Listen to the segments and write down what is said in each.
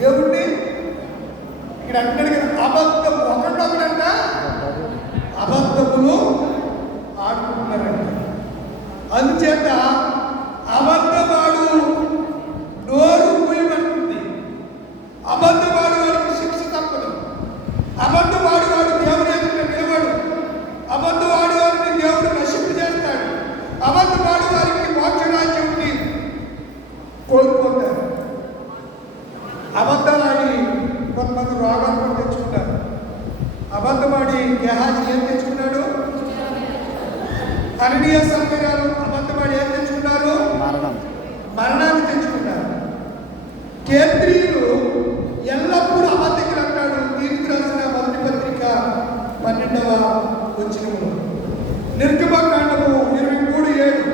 దేవుణ్ణి ఇక్కడ అంటాడు కదా, అబద్ధం ఒకటొకటంట అబద్ధములు ఆడుకుంటున్నారంట. అందుచేత అబద్ధవాడు నోరు మూయబడుతుంది. అబద్ధవాడు వాడికి శిక్ష తప్పదు. అబద్ధవాడు వాడు దేవుని ఎదుట నిలబడు. అబద్ధవాడు వాడిని దేవుడు నశింపు చేస్తాడు. అబద్ధవాడు వారికి మోక్షరాజ్యాన్ని కోల్పోతారు. అబద్ధవాడి కొంతమంది రోగాలను తెచ్చుకున్నారు. అబద్ధవాడి గెహాజీ ఏం తెచ్చుకున్నాడు? అననీయ సఫీరాలు అబద్ధవాడి ఏం తెచ్చుకున్నారు? మరణాన్ని తెచ్చుకున్నారు. కేంద్రీయులు ఎల్లప్పుడూ అబద్ధికులు అంటాడు. దీనికి రాసిన మొదటి పత్రిక 12వ వచనము, నిర్గమకాండము 23:7.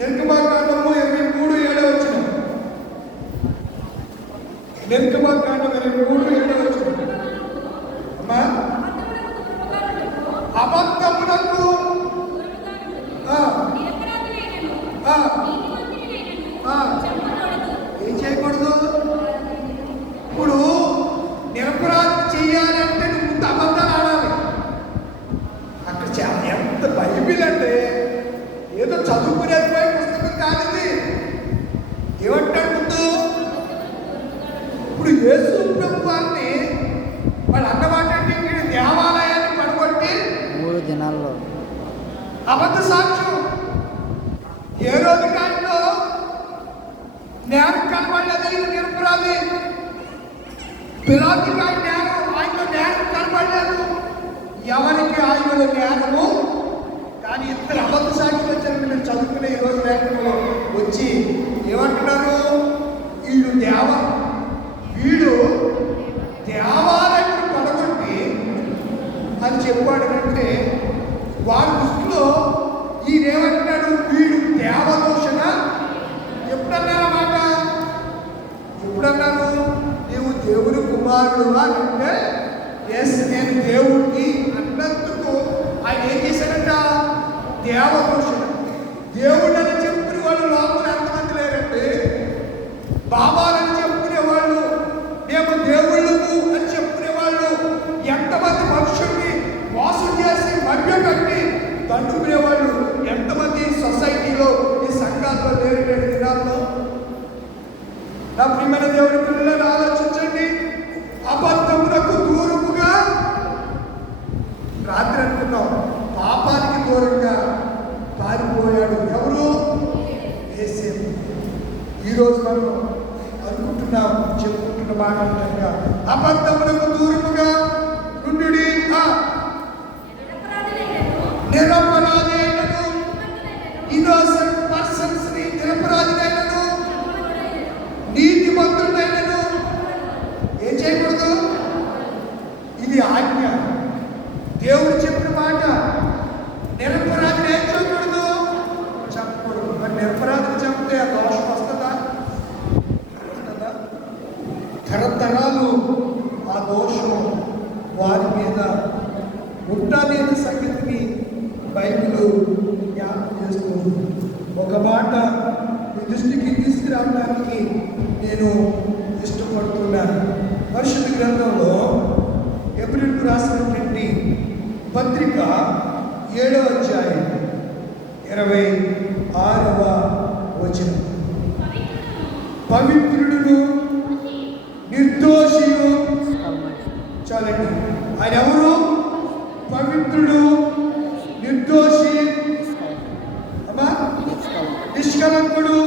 నిర్గమకాండము 23:7 వచనం. నిర్గమకాండం 23:7 వచనం. అమ్మా, అబద్ధములకు ఏం చేయకూడదు? ఇప్పుడు నిరపరాధి చేయాలంటే ముందు అబద్ధాలు ఆడాలి. అక్కడ చాలా ఎంత బైబిల్ అంటే ఏదో చదువుకునేది పోయి పుస్తకం కానిది. ఏమంటాడు ముందు? ఇప్పుడు యేసు ప్రభు వారిని వాళ్ళు అన్నమాట అంటే వీడు దేవాలయాన్ని పడగొట్టి 3 దినాల్లో అబద్ధ సాక్ష్యం. ఏ రోజు కాలంలో నేరం కనబడలేదు. ఇది నిరపరాధి. పిలాతుకి ఆయనలో నేరం కనబడలేదు. ఎవరికి ఆయనలో నేరము కానీ ఇద్దరు అబద్ధ సాక్షి వచ్చారు. మీరు చదువుకునే ఈరోజు లేఖనంలో వచ్చి ఏమంటున్నారు? వీడు దేవాలయం పడగొట్టి అని చెప్పాడు అంటే వారి దృష్టిలో ఈయనేమంటున్నాడు? వీడు దేవదూషణ. ఎప్పుడన్నారన్నమాట? ఎప్పుడన్నారు? నీవు దేవుని కుమారుడు అంటే ఎస్ నేను దేవుడిని అన్నందుకు ఆయన ఏం చేశాడంట? దేవదూషణ. దేవుడు అని చెప్పుకునే వాళ్ళు లోపల ఎంతమంది లేరండి? బాబాలని చెప్పుకునే వాళ్ళు, మేము దేవుళ్ళము అని చెప్పుకునే వాళ్ళు ఎంతమంది మనుషుల్ని మోసం చేసి మభ్య కట్టి తండుకునేవాళ్ళు ఎంతమంది సొసైటీలో ఈ సంఘాల్లో లేని దినాల్లో? నా ప్రియమైన దేవుడి పిల్లలను ఆలోచించండి. అబద్ధములకు దూరముగా రాత్రి అనుకున్నాం, పాపానికి దూరంగా పారిపోయాడు. ఎవరు? యేసేపు. ఈరోజు మనం అనుకుంటున్నాం, చెప్పుకుంటున్న మాటలుగా అబద్ధములకు దూరముగా నుండి నిరపరాధైనను ఇన్నోసెంట్ పర్సన్స్ ని నిరపరాధైనను నీతిమంతుడైనను ఏం చేయకూడదు? ఇది ఆజ్ఞ. దేవుడు చెప్పిన మాట. నిరపరాధిని ఏం చేయకూడదు? చెప్పకూడదు. మరి నిరపరాధిని చెప్తే ఆ దోషం వస్తుందా? తరతరాలు ఆ దోషం వారి మీద ఉంటానేది సంగతిని బైబిల్ జ్ఞాపకం చేస్తుంది. ఒక మాట మీ దృష్టికి తీసుకురావడానికి నేను ఇష్టపడుతున్నాను. పరిశుద్ధ గ్రంథంలో ఎబ్రీయులకు రాసినటువంటి పత్రిక 7వ అధ్యాయం 26వ వచనం. పవిత్రుడును నిర్దోషియు. చాలండి. ఆయన ఎవరు? పవిత్రుడు, నిర్దోషి, నిష్కలంకుడు,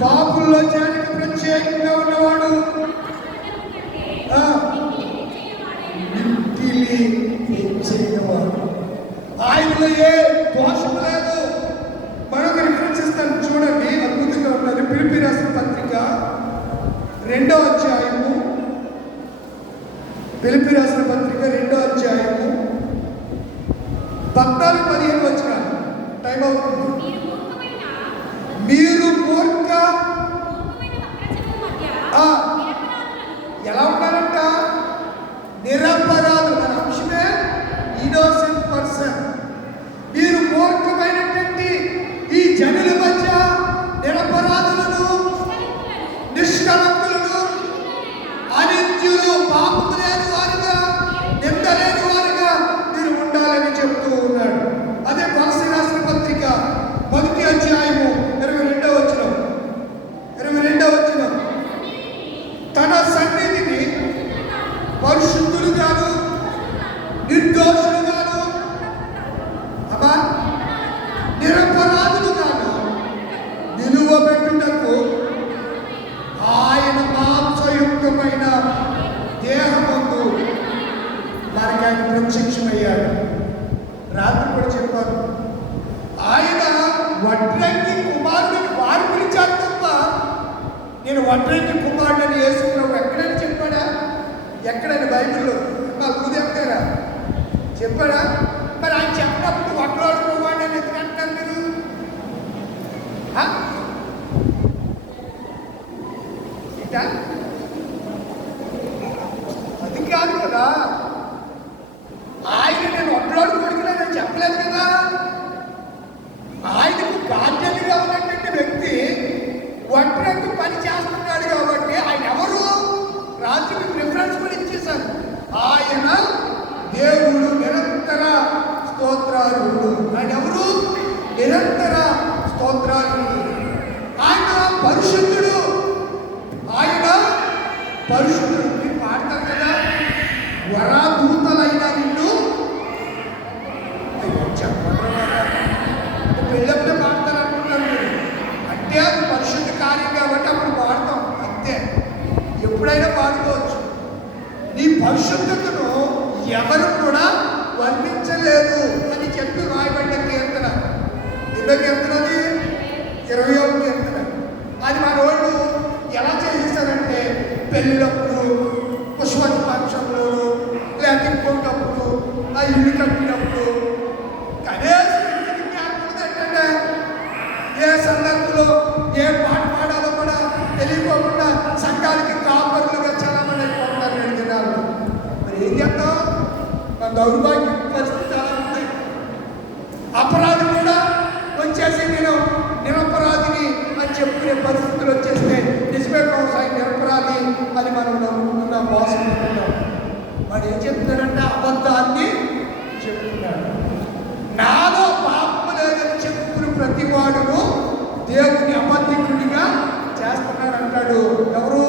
పాపుల్లో చేరికి ప్రత్యేకంగా ఉన్నవాడు, ఆయనలో ఏ దోషం లేదు. మరొక రిఫరెన్స్ ఇస్తాను చూడండి, అద్భుతంగా ఉన్నది. ఫిలిప్పీ రాసిన పత్రిక 2వ అధ్యాయము, ఫిలిప్పీ రాసిన పత్రిక 2వ అధ్యాయము 14-15 వచనాలు. టైం అవుతుంది. మీరు మూర్ఖ ఎలా ఉన్నారంట? నిరపరాధులు. మన అంశమే ఇన్నోసెంట్ పర్సన్. మీరు మూర్ఖమైనటువంటి ఈ జనుల మధ్య నిరపరాధులను, నిష్కలంకులను నేను ఒంటరికి కుమారుడని యేసు ప్రభు ఎక్కడైనా చెప్పాడా? ఎక్కడైనా బైబిల్లో మా ఊదేపుతారా చెప్పాడా? మరి ఆయన చెప్పినప్పుడు ఒంటరి కుమారుడని ఎందుకంటున్నారు మీరు? అది కాదు కదా, ఆయన నేను ఒంటరి కొడుకులేదని చెప్పలేదు కదా. ఆయనకు బాధ్యతగా ఉన్నటువంటి వ్యక్తి ఒంటరికి పని చేస్తున్నాడు కాబట్టి ఆయన ఎవరు? రాజుకి ప్రిఫరెన్స్ కూడా ఇచ్చేశారు. ఆయన దేవుడు, నిరంతర స్తోత్రార్హుడు. ఆయన ఎవరు? నిరంతర స్తోత్రార్హుడు. ఆయన పరిశుద్ధుడు. ఆయన పరిశుద్ధుడు. మీరు పాడతారు కదా, వరాదూతలైన నిన్ను పెళ్ళప్పుడు పాడతారు అనుకుంటారు మీరు. అంటే అది పరిశుద్ధ కార్యం కాబట్టి అప్పుడు పాడతాం అంతే. ఎప్పుడైనా పాడుకోవచ్చు. నీ పరిశుద్ధతను ఎవరు కూడా వర్ణించలేదు అని చెప్పి రాయబడిన కీర్తన. ఎన్నో కీర్తన? అది 20వ కీర్తన. అది మన వాళ్ళు ఎలా చేసేసారంటే పెళ్ళినప్పుడు, పుష్పతి పక్షంలో, లేకపోతే ఇంకొకప్పుడు, ఆ ఇల్లు కట్టినప్పుడు, కనీసం ఇంటికి జ్ఞాపకం ఏంటంటే ఏ సందర్భంలో ఏ పాట పాడాలో కూడా తెలియకోకుండా సంఘానికి కాపరులుగా చాలామంది అయిపోతున్నారు రెండు దినాలు. మరి ఏం చేద్దాం? మన దౌర్భాగ్య పరిస్థితి చాలా ఉంది. అపరాధి కూడా వచ్చేసి నేను నిరపరాధిని అని చెప్పుకునే పరిస్థితులు వచ్చేస్తే నిజమే ఆయన నిరపరాధి అని మనం నమ్ముకుంటున్నాం, మోసపోతున్నాం. వాడు ఏం చెప్తున్నాడంటే అబద్ధాన్ని చెప్తున్నాడు. నాలో పాపం లేదని చెప్పుకుని ప్రతి వాడును దేవుని అబద్ధికుడిగా చేస్తున్నారు అంటాడు. ఎవరు?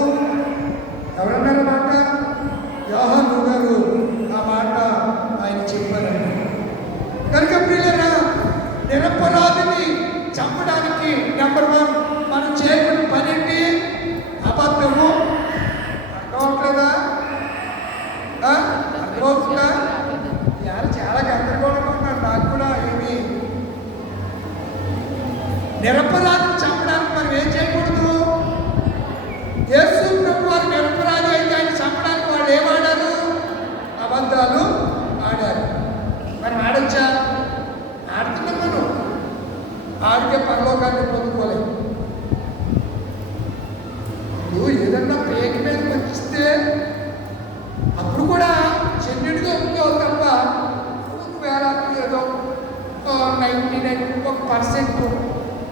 ఎవరన్నారు మాట? యోహాను గారు ఆ మాట ఆయన చెప్పారండి. కనుక ప్రియులారా, నిరపరాధిని చంపడానికి నెంబర్ 1 మనం చేయకుండా పని ఏంటి? అబద్ధము. అర్థమవుతుందా? అర్థమవుతుందా? చాలా గందరగోళంగా ఉన్నారు. నాకు కూడా ఏమి నిరపరాధిని చంపడానికి మనం ఏం చేయకూడదు? యేసు ప్రభు వారు నిరపరాధి అయితే ఆయన చంపడానికి వాళ్ళు ఏమాడారు? అబద్ధాలు ఆడారు. మనం ఆడొచ్చా? ఆడుతున్నాం. మనం ఆడితే పరలోకాన్ని పొందుకోలేదు. నువ్వు ఏదన్నా పేక మీద వచ్చిస్తే అప్పుడు కూడా చెన్నుడిగా ఒప్పుకోవాలి తప్ప ఒకవేళ ఏదో 99%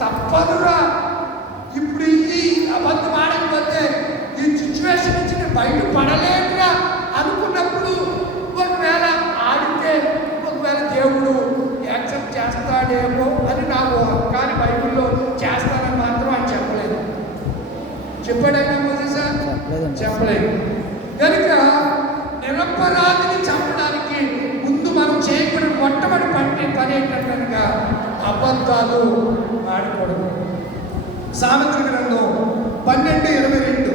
తప్పదురా. ఇప్పుడు ఈ అబద్ధం ఆడకపోతే ఈ సిచ్యువేషన్ నుంచి నేను బయట పడలేదురా అనుకున్నప్పుడు ఒకవేళ ఆడితే ఒకవేళ దేవుడు యాక్సెప్ట్ చేస్తాడేమో అని నాకు. కానీ బైబిల్లో చేస్తానని మాత్రం అని చెప్పలేదు. చెప్పాడైనా మోసేసా? చెప్పలేదు. కనుక నిరపరాధిని చంపడానికి ముందు మనం చేయకూడదు మొట్టమొదటి పని ఏంటంటే కనుక అబద్ధాలు ఆడకూడదు. సామెతల గ్రంథం 12:22.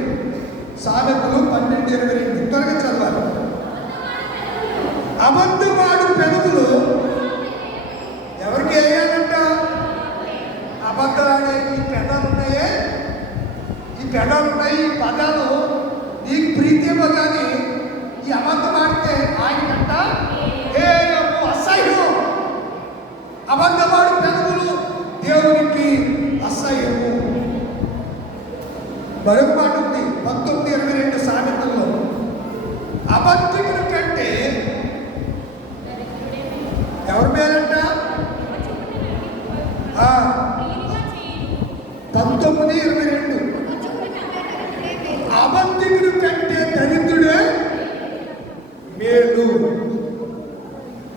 సామెతలు 12:22 త్వరగా చదవాలి. అబద్ధవాడు పెదవులు ఎవరికి వేయాలంట? అబద్ధాలు ఈ పెదాలు ఉన్నాయే, ఈ పెదాలు ఉన్నాయి, ఈ పదాలు నీకు ప్రీతేమో కానీ ఈ అబద్ధం ఆడితే ఆయనకంట అసహ్యం. అబద్ధవాడు పెదవులు దేవునికి అసహ్యము. మరొక మాట ఉంది 19:22 సామెతల్లో. అబద్ధికుడి కంటే ఎవరి పేరంట? 19:22 అబద్ధికుడి కంటే దరిద్రుడే మేలు.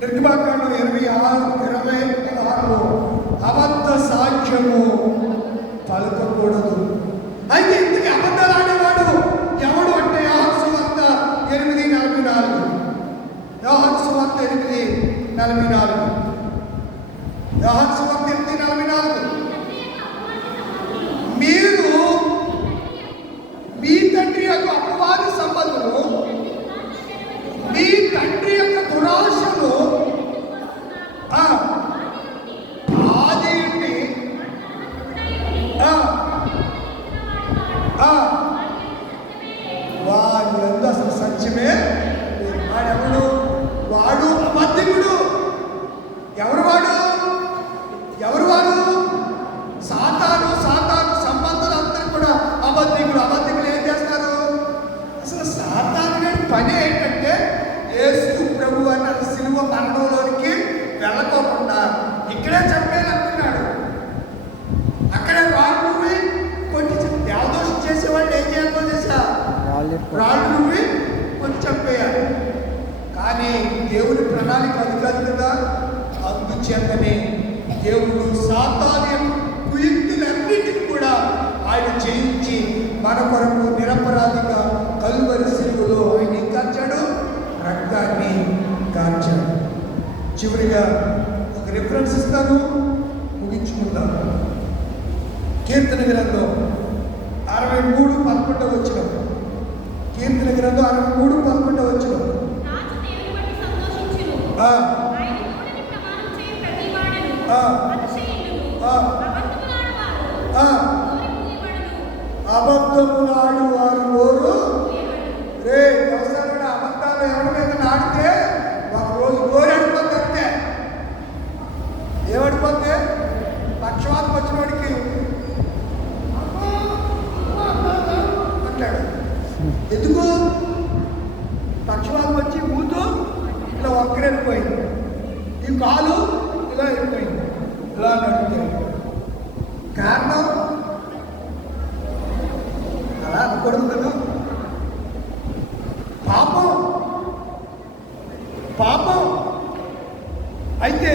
నిర్గమాకాండం 26:26 అబద్ధ సాక్ష్యము పలకకూడదు. అయితే ఇంతకీ అబద్ధాలు ఆడేవాడు ఎవడు అంటే యోహాను సువార్త 8:44. యోహాను సువార్త 8:44. యోహాను సువార్త 8:44. మీరు మీ తండ్రి యొక్క అపవాది సంబంధము, మీ తండ్రి యొక్క దురాశలు ఆది పరిచయమే వాడెవడు? వాడు అబద్ధికుడు. ఎవరు వాడు? ఎవరు వాడు? సాతాను. సంబంధాలు అందరూ కూడా అబద్ధికులు. అబద్ధికులు ఏం చేస్తారు? అసలు సాతాను గారి పని ఏంటంటే యేసు ప్రభు అన్న సిలువ మరణంలోనికి వెళ్ళకోకుండా ఇక్కడే చంపేయాలనుకున్నాడు. అక్కడే రాళ్ళు కొట్టి దేవదోషం చేసేవాళ్ళు ఏం చేయాలో చేశా, రాళ్ళు కొట్టి చంపేయాలి. కానీ దేవుని ప్రణాళిక అది కాదు కదా. అందుచేతనే దేవుడు సాతాను కుయుక్తులన్నిటిని కూడా ఆయన జయించి మన కొరకు నిరపరాధిగా కల్వరి సిలువలో ఆయన ఏం కాల్చాడు? రక్తాన్ని కాల్చాడు. చివరిగా ఒక రిఫరెన్స్ ఇస్తాను, ముగించుకుందాం. కీర్తన గ్రంథం 63:11. కీర్తన గ్రంథం 63:11. అబద్ధములాడు వారు నోరు రే వ్యవసాయంలో అబద్ధాలు ఎవరి మీద నాడితే ఒక రోజు గోరెడిపోతే అంతే. ఏమడిపోతే? పక్షవాతం వచ్చినోడికి అంటాడు. ఎందుకు? పక్షవాతం వచ్చి మూతూ ఇలా ఒక్కరెళ్ళిపోయింది, ఈ కాలు ఇలా వెళ్ళిపోయింది, ఇలా నడుపుతాయి. కారణం అలా అనుకోవడం కదా. పాపం. అయితే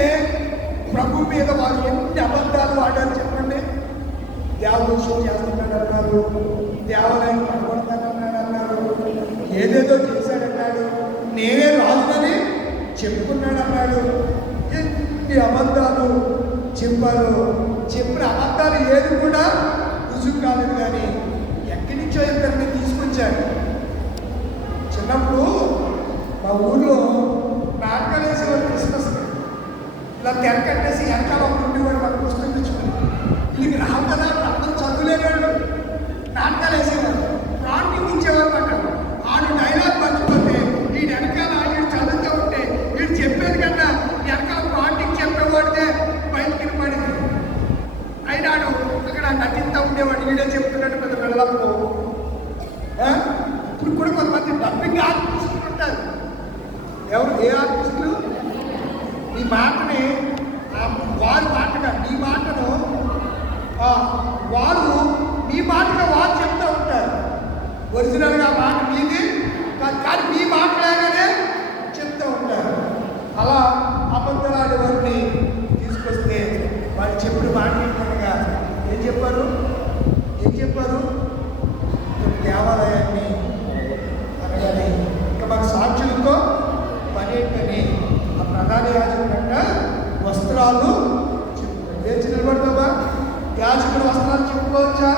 ప్రభు మీద వారు ఎన్ని అబద్ధాలు వాడారు చెప్పండి. దేవదోషం చేస్తున్నాడు అన్నారు, దేవాలయం పడగొడతానన్నాడు అన్నారు, ఏదేదో చేశాడన్నాడు, నేనే రాజునని చెప్పుకున్నాడు అన్నాడు. ఎన్ని అబద్ధాలు చెప్పారు. చెప్పిన అబద్ధాలు ఏది కూడా రుజువు కాలేదు. కానీ ఎక్కడి నుంచో ఇద్దరిని తీసుకొచ్చాడు. చిన్నప్పుడు మా ఊళ్ళో నాటకాలు వేసేవాడు. క్రిస్మస్ ఇలా తెరకట్టేసి వెనకాల ఉండేవాడు. మన పుస్తకం తెచ్చుకుని వీళ్ళకి రావు కదా, అందరూ చదువులేవాడు. నాటకాలు వేసేవాడు, ప్రాంటింగ్ ఇచ్చేవారు అన్నమాట. ఆడు డైలాగ్ మర్చిపోతే వీడు వెనకాల వీడు చదువుతూ ఉంటే వీడు చెప్పేది కన్నా వెనకాల ప్రాంటింగ్ చెప్పేవాడితే బయటికి పడింది. అయినాడు అక్కడ నటిస్తూ ఉండేవాడు. వీడే చెప్తున్నట్టు పెద్ద పిల్లలకు. ఇప్పుడు కూడా కొంతమంది డబ్బింగ్ ఆర్టిస్టులు ఉంటారు. ఎవరు? ఏ ఆర్టిస్టులు? ఈ మాటని వారి మాటగా నీ మాటను వారు మీ మాటగా వారు చెప్తూ ఉంటారు. ఒరిజినల్గా మాట మీది కానీ మీ మాటలాగానే చెప్తూ ఉంటారు. అలా అబద్ధాలు వారిని తీసుకొస్తే వాళ్ళు చెప్పిన మాట ఏంటనగా ఏం చెప్పారు? దేవాలయాన్ని అనగానే ఇంకా మన సాక్షులతో పని ఏంటని ఆ ప్రధాన యాజకుడంట వస్త్రాలు చెప్పుకోవాలి. లేచి నిలబడతావా? యాజకుడు వస్త్రాలు చెప్పుకోవచ్చా?